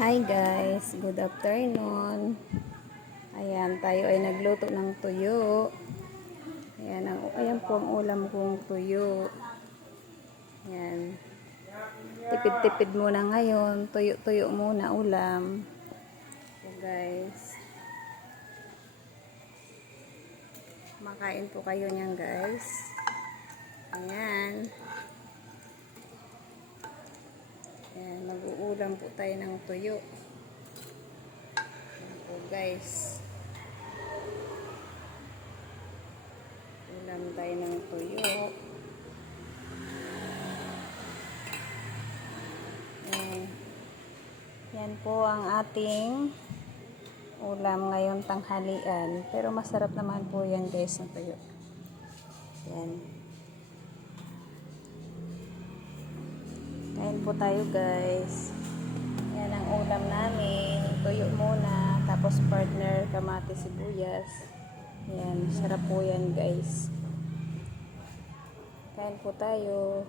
Hi guys, good afternoon. Ayan, tayo ay nagluto ng tuyo. Ayan po ang ulam kong tuyo. Ayan. Tipid-tipid muna ngayon. Tuyo-tuyo muna ulam. So guys. Makain po kayo niyan guys. Ayan. Ayan, mag-uulam po tayo ng tuyo. Ayan po guys. Ulam tayo ng tuyo. Ayan. Yan po ang ating ulam ngayon tanghalian. Pero masarap naman po yan guys ng tuyo. Yan. Kain po tayo guys. Yan ang ulam namin. Tuyo muna. Tapos partner kamatis sibuyas. Yan. Sarap po yan guys. Kain po tayo.